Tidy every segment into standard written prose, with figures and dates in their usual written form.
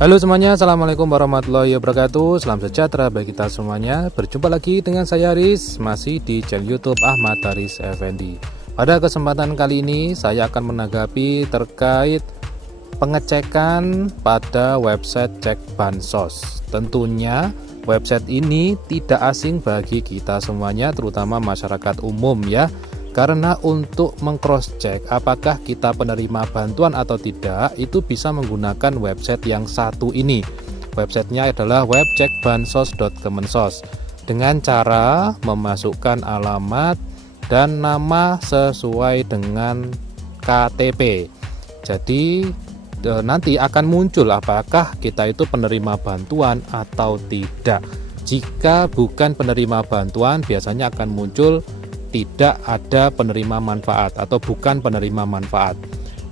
Halo semuanya, assalamualaikum warahmatullahi wabarakatuh. Salam sejahtera bagi kita semuanya. Berjumpa lagi dengan saya Aris, masih di channel YouTube Ahmad Aris Effendi. Pada kesempatan kali ini saya akan menanggapi terkait pengecekan pada website cek bansos. Tentunya website ini tidak asing bagi kita semuanya, terutama masyarakat umum ya. Karena untuk meng-cross check apakah kita penerima bantuan atau tidak, itu bisa menggunakan website yang satu ini. Websitenya adalah webcekbansos.kemensos, dengan cara memasukkan alamat dan nama sesuai dengan KTP. Jadi nanti akan muncul apakah kita itu penerima bantuan atau tidak. Jika bukan penerima bantuan, biasanya akan muncul tidak ada penerima manfaat atau bukan penerima manfaat.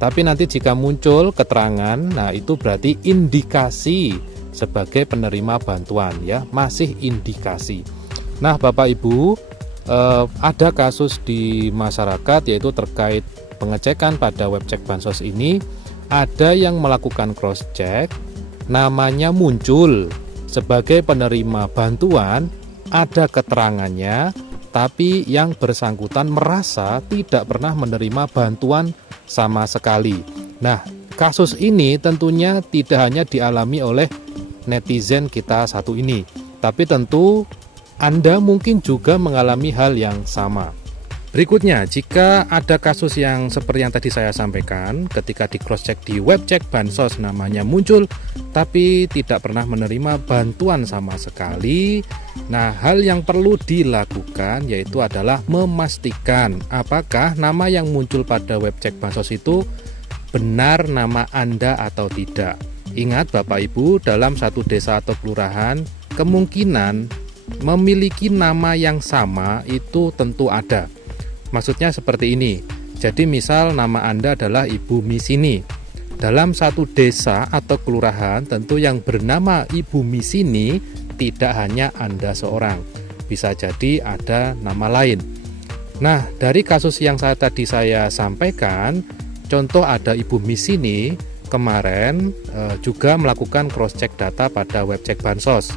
Tapi nanti jika muncul keterangan, nah itu berarti indikasi sebagai penerima bantuan ya, masih indikasi. Nah, Bapak Ibu, ada kasus di masyarakat yaitu terkait pengecekan pada web cek bansos ini. Ada yang melakukan cross check, namanya muncul sebagai penerima bantuan, ada keterangannya, tapi yang bersangkutan merasa tidak pernah menerima bantuan sama sekali. Nah, kasus ini tentunya tidak hanya dialami oleh netizen kita satu ini, tapi tentu Anda mungkin juga mengalami hal yang sama. Berikutnya, jika ada kasus yang seperti yang tadi saya sampaikan, ketika di cross check di web cek bansos namanya muncul, tapi tidak pernah menerima bantuan sama sekali. Nah, hal yang perlu dilakukan yaitu adalah memastikan apakah nama yang muncul pada web cek bansos itu benar nama Anda atau tidak. Ingat Bapak Ibu, dalam satu desa atau kelurahan, kemungkinan memiliki nama yang sama itu tentu ada. Maksudnya seperti ini. Jadi misal nama Anda adalah Ibu Misini. Dalam satu desa atau kelurahan tentu yang bernama Ibu Misini tidak hanya Anda seorang. Bisa jadi ada nama lain. Nah, dari kasus yang tadi saya sampaikan, contoh ada Ibu Misini kemarin juga melakukan cross check data pada web cek bansos.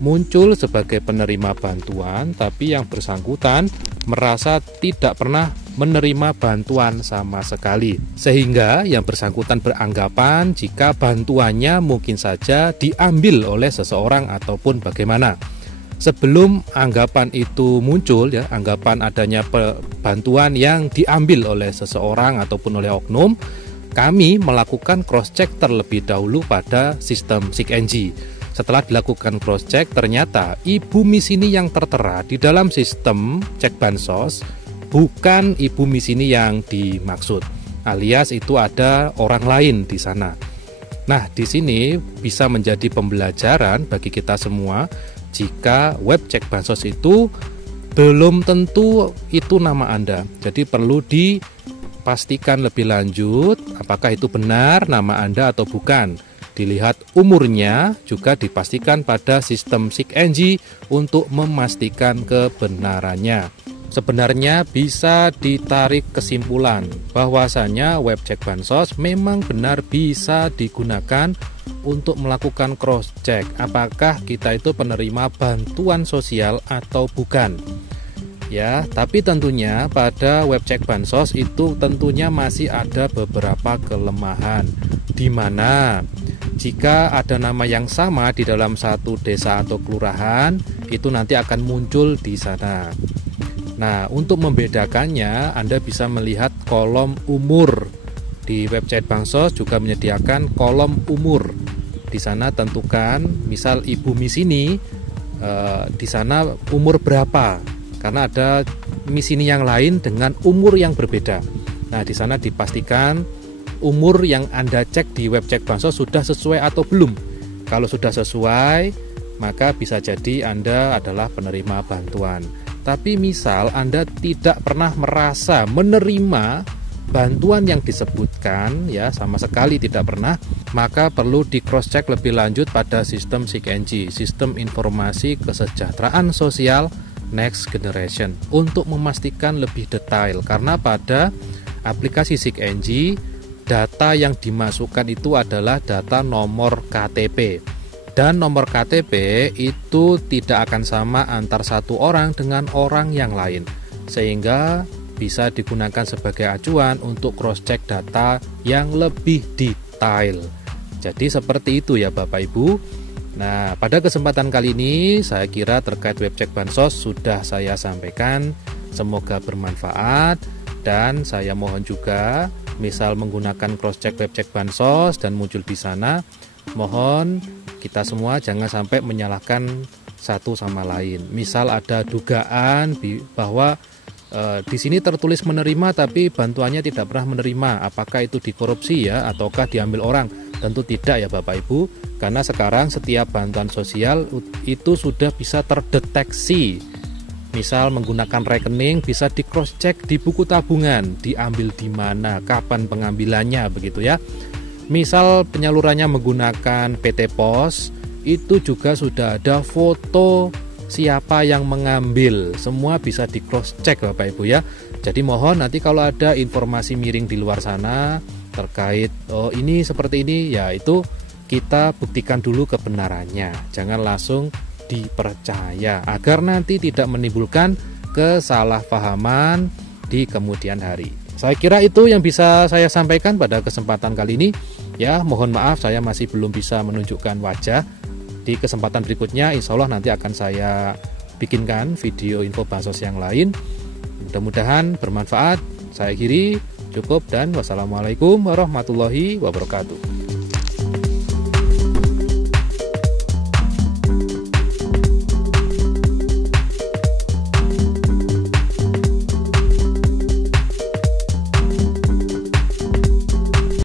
Muncul sebagai penerima bantuan, tapi yang bersangkutan merasa tidak pernah menerima bantuan sama sekali, sehingga yang bersangkutan beranggapan jika bantuannya mungkin saja diambil oleh seseorang ataupun bagaimana. Sebelum anggapan itu muncul ya, anggapan adanya bantuan yang diambil oleh seseorang ataupun oleh oknum, kami melakukan cross check terlebih dahulu pada sistem SIG-NG. Setelah dilakukan cross check, ternyata Ibu Misini yang tertera di dalam sistem cek bansos bukan Ibu Misini yang dimaksud, alias itu ada orang lain di sana. Nah, di sini bisa menjadi pembelajaran bagi kita semua jika web cek bansos itu belum tentu itu nama Anda. Jadi perlu dipastikan lebih lanjut apakah itu benar nama Anda atau bukan. Dilihat umurnya, juga dipastikan pada sistem SIG-NG untuk memastikan kebenarannya. Sebenarnya bisa ditarik kesimpulan bahwasanya web cek bansos memang benar bisa digunakan untuk melakukan cross check apakah kita itu penerima bantuan sosial atau bukan. Ya, tapi tentunya pada web cek bansos itu tentunya masih ada beberapa kelemahan, di mana jika ada nama yang sama di dalam satu desa atau kelurahan, itu nanti akan muncul di sana. Nah, untuk membedakannya, Anda bisa melihat kolom umur. Di website bansos juga menyediakan kolom umur. Di sana tentukan, misal Ibu Misini, di sana umur berapa? Karena ada Misini yang lain dengan umur yang berbeda. Nah, di sana dipastikan umur yang Anda cek di web cek bansos sudah sesuai atau belum. Kalau sudah sesuai, maka bisa jadi Anda adalah penerima bantuan. Tapi misal Anda tidak pernah merasa menerima bantuan yang disebutkan, ya sama sekali tidak pernah, maka perlu di cross check lebih lanjut pada sistem SIG-NG, Sistem Informasi Kesejahteraan Sosial Next Generation, untuk memastikan lebih detail. Karena pada aplikasi SIG-NG data yang dimasukkan itu adalah data nomor KTP. Dan nomor KTP itu tidak akan sama antar satu orang dengan orang yang lain, sehingga bisa digunakan sebagai acuan untuk cross-check data yang lebih detail. Jadi seperti itu ya Bapak Ibu. Nah, pada kesempatan kali ini saya kira terkait web cek bansos sudah saya sampaikan. Semoga bermanfaat, dan saya mohon juga misal menggunakan cross check web cek bansos dan muncul di sana, mohon kita semua jangan sampai menyalahkan satu sama lain. Misal ada dugaan bahwa di sini tertulis menerima tapi bantuannya tidak pernah menerima, apakah itu dikorupsi ya ataukah diambil orang? Tentu tidak ya Bapak Ibu, karena sekarang setiap bantuan sosial itu sudah bisa terdeteksi. Misal menggunakan rekening bisa di cross check di buku tabungan, diambil di mana, kapan pengambilannya begitu ya. Misal penyalurannya menggunakan PT Pos, itu juga sudah ada foto siapa yang mengambil, semua bisa di cross check Bapak Ibu ya. Jadi mohon nanti kalau ada informasi miring di luar sana terkait ini seperti ini ya, itu kita buktikan dulu kebenarannya, jangan langsung dipercaya agar nanti tidak menimbulkan kesalahpahaman di kemudian hari. Saya kira itu yang bisa saya sampaikan pada kesempatan kali ini ya. Mohon maaf saya masih belum bisa menunjukkan wajah. Di kesempatan berikutnya insya Allah nanti akan saya bikinkan video info bansos yang lain. Mudah-mudahan bermanfaat. Saya akhiri, cukup, dan wassalamualaikum warahmatullahi wabarakatuh.